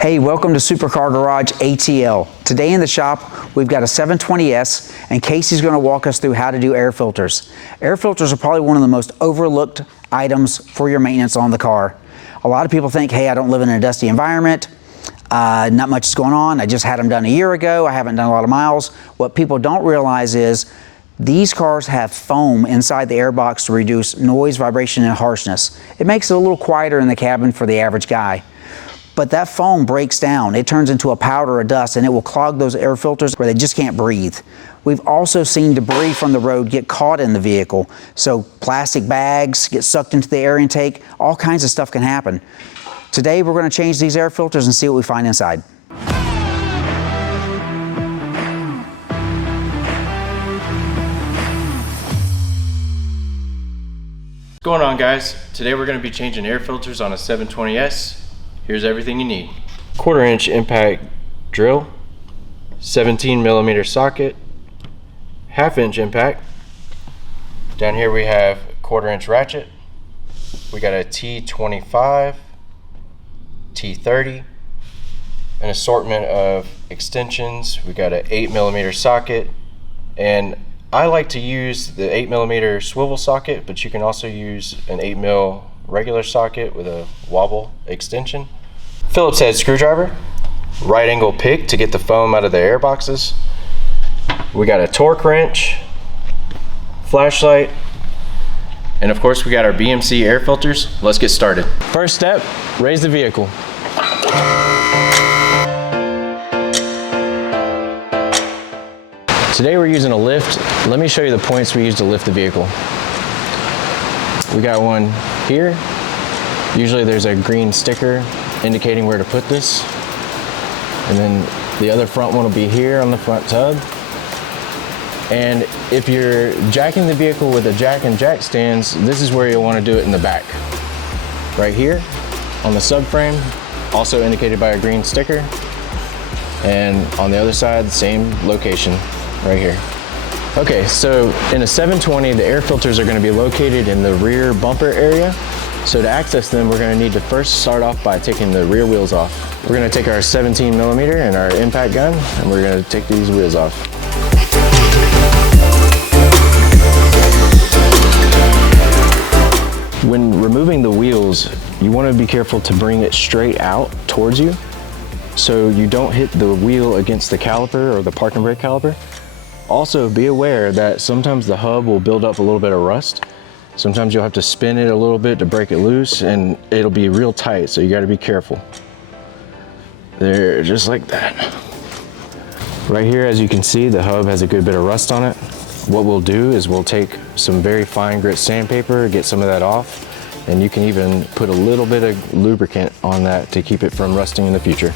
Hey, welcome to Supercar Garage ATL. Today in the shop, we've got a 720S, and Casey's gonna walk us through how to do air filters. Air filters are probably one of the most overlooked items for your maintenance on the car. A lot of people think, hey, I don't live in a dusty environment, not much is going on, I just had them done a year ago, I haven't done a lot of miles. What people don't realize is these cars have foam inside the airbox to reduce noise, vibration, and harshness. It makes it a little quieter in the cabin for the average guy. But that foam breaks down. It turns into a powder or dust, and it will clog those air filters where they just can't breathe. We've also seen debris from the road get caught in the vehicle. So plastic bags get sucked into the air intake. All kinds of stuff can happen. Today, we're going to change these air filters and see what we find inside. What's going on, guys? Today we're going to be changing air filters on a 720S. Here's everything you need. 1/4 inch impact drill, 17 millimeter socket, 1/2 inch impact. Down here we have 1/4 inch ratchet. We got a T25, T30, an assortment of extensions. We got an 8 millimeter socket, and I like to use the 8 millimeter swivel socket, but you can also use an 8 mil regular socket with a wobble extension. Phillips head screwdriver, right angle pick to get the foam out of the air boxes. We got a torque wrench, flashlight, and of course we got our BMC air filters. Let's get started. First step, raise the vehicle. Today we're using a lift. Let me show you the points we use to lift the vehicle. We got one here. Usually there's a green sticker indicating where to put this. And then the other front one will be here on the front tub. And if you're jacking the vehicle with a jack and jack stands, this is where you'll want to do it in the back. Right here on the subframe, also indicated by a green sticker. And on the other side, the same location right here. Okay, so in a 720, the air filters are going to be located in the rear bumper area. So to access them, we're going to need to first start off by taking the rear wheels off. We're going to take our 17 millimeter and our impact gun, and we're going to take these wheels off. When removing the wheels, you want to be careful to bring it straight out towards you so you don't hit the wheel against the caliper or the park and brake caliper. Also, be aware that sometimes the hub will build up a little bit of rust. Sometimes you'll have to spin it a little bit to break it loose, and it'll be real tight, so you got to be careful. There, just like that. Right here, as you can see, the hub has a good bit of rust on it. What we'll do is we'll take some very fine grit sandpaper, get some of that off, and you can even put a little bit of lubricant on that to keep it from rusting in the future.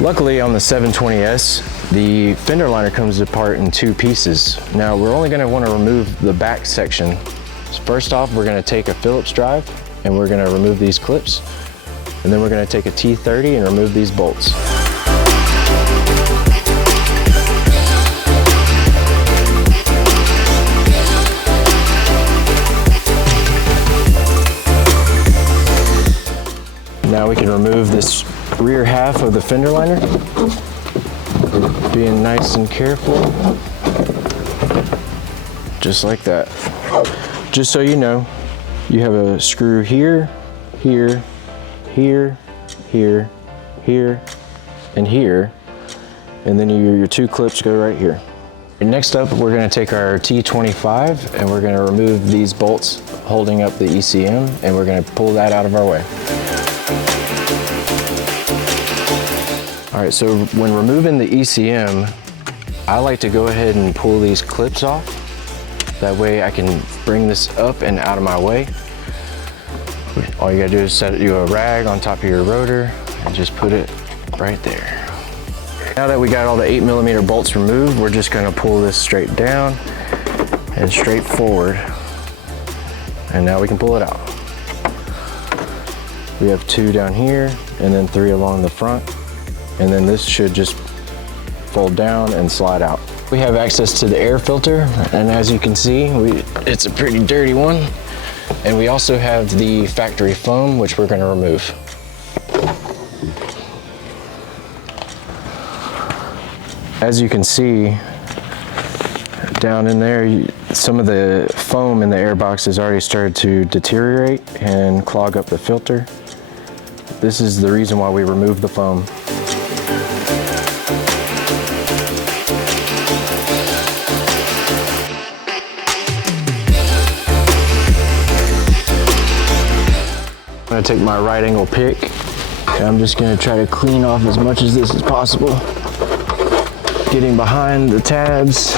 Luckily, on the 720S, the fender liner comes apart in 2 pieces. Now, we're only going to want to remove the back section. First off, we're going to take a Phillips drive and we're going to remove these clips, and then we're going to take a T30 and remove these bolts. Now we can remove this rear half of the fender liner, being nice and careful, just like that. Just so you know, you have a screw here, here, here, here, here, and here, and then your 2 clips go right here. And next up, we're going to take our T25 and we're going to remove these bolts holding up the ECM, and we're going to pull that out of our way. All right, so when removing the ECM, I like to go ahead and pull these clips off. That way I can bring this up and out of my way. All you gotta do is set you a rag on top of your rotor and just put it right there. Now that we got all the 8 millimeter bolts removed, we're just gonna pull this straight down and straight forward. And now we can pull it out. We have 2 down here and then 3 along the front. And then this should just fold down and slide out. We have access to the air filter, and as you can see, it's a pretty dirty one. And we also have the factory foam, which we're going to remove. As you can see, down in there, some of the foam in the airbox has already started to deteriorate and clog up the filter. This is the reason why we removed the foam. I'm gonna take my right angle pick and I'm just gonna try to clean off as much as this as possible. Getting behind the tabs.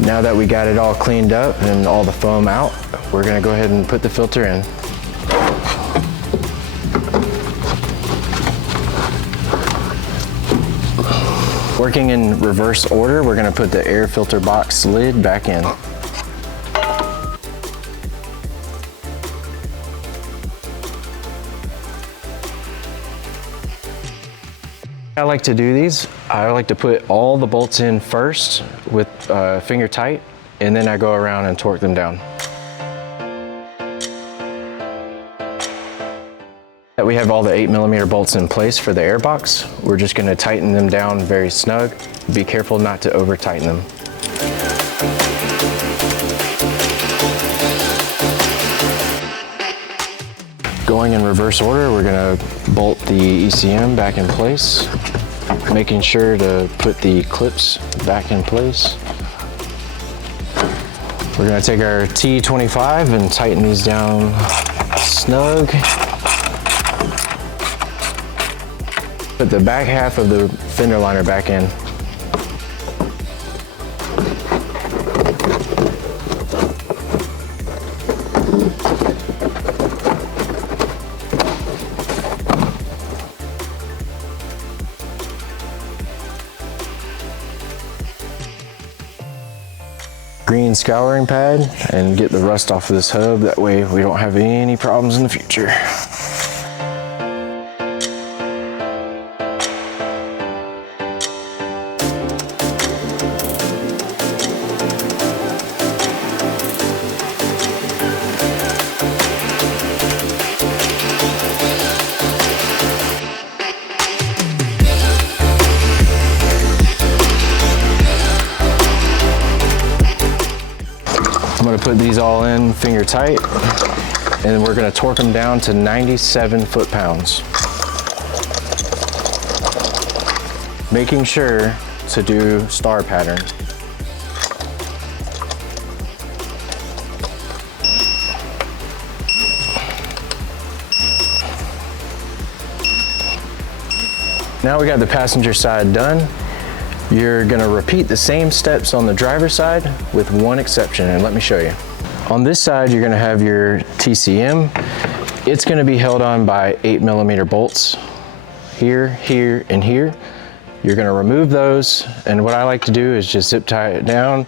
Now that we got it all cleaned up and all the foam out, we're gonna go ahead and put the filter in. Working in reverse order, we're gonna put the air filter box lid back in. I like to do these. I like to put all the bolts in first with finger tight, and then I go around and torque them down. That we have all the 8mm bolts in place for the airbox, we're just going to tighten them down very snug. Be careful not to over tighten them. Going in reverse order, we're going to bolt the ECM back in place, making sure to put the clips back in place. We're going to take our T25 and tighten these down snug. Put the back half of the fender liner back in. Green scouring pad and get the rust off of this hub. That way we don't have any problems in the future. I'm gonna put these all in finger tight, and then we're gonna torque them down to 97 foot-pounds. Making sure to do star pattern. Now we got the passenger side done. You're gonna repeat the same steps on the driver's side with one exception, and let me show you. On this side, you're gonna have your TCM. It's gonna be held on by 8mm bolts here, here, and here. You're gonna remove those, and what I like to do is just zip tie it down,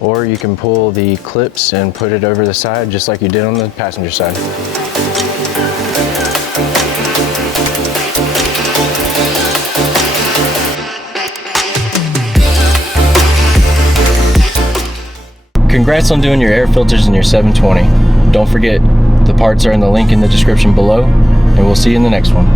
or you can pull the clips and put it over the side just like you did on the passenger side. Congrats on doing your air filters in your 720. Don't forget, the parts are in the link in the description below, and we'll see you in the next one.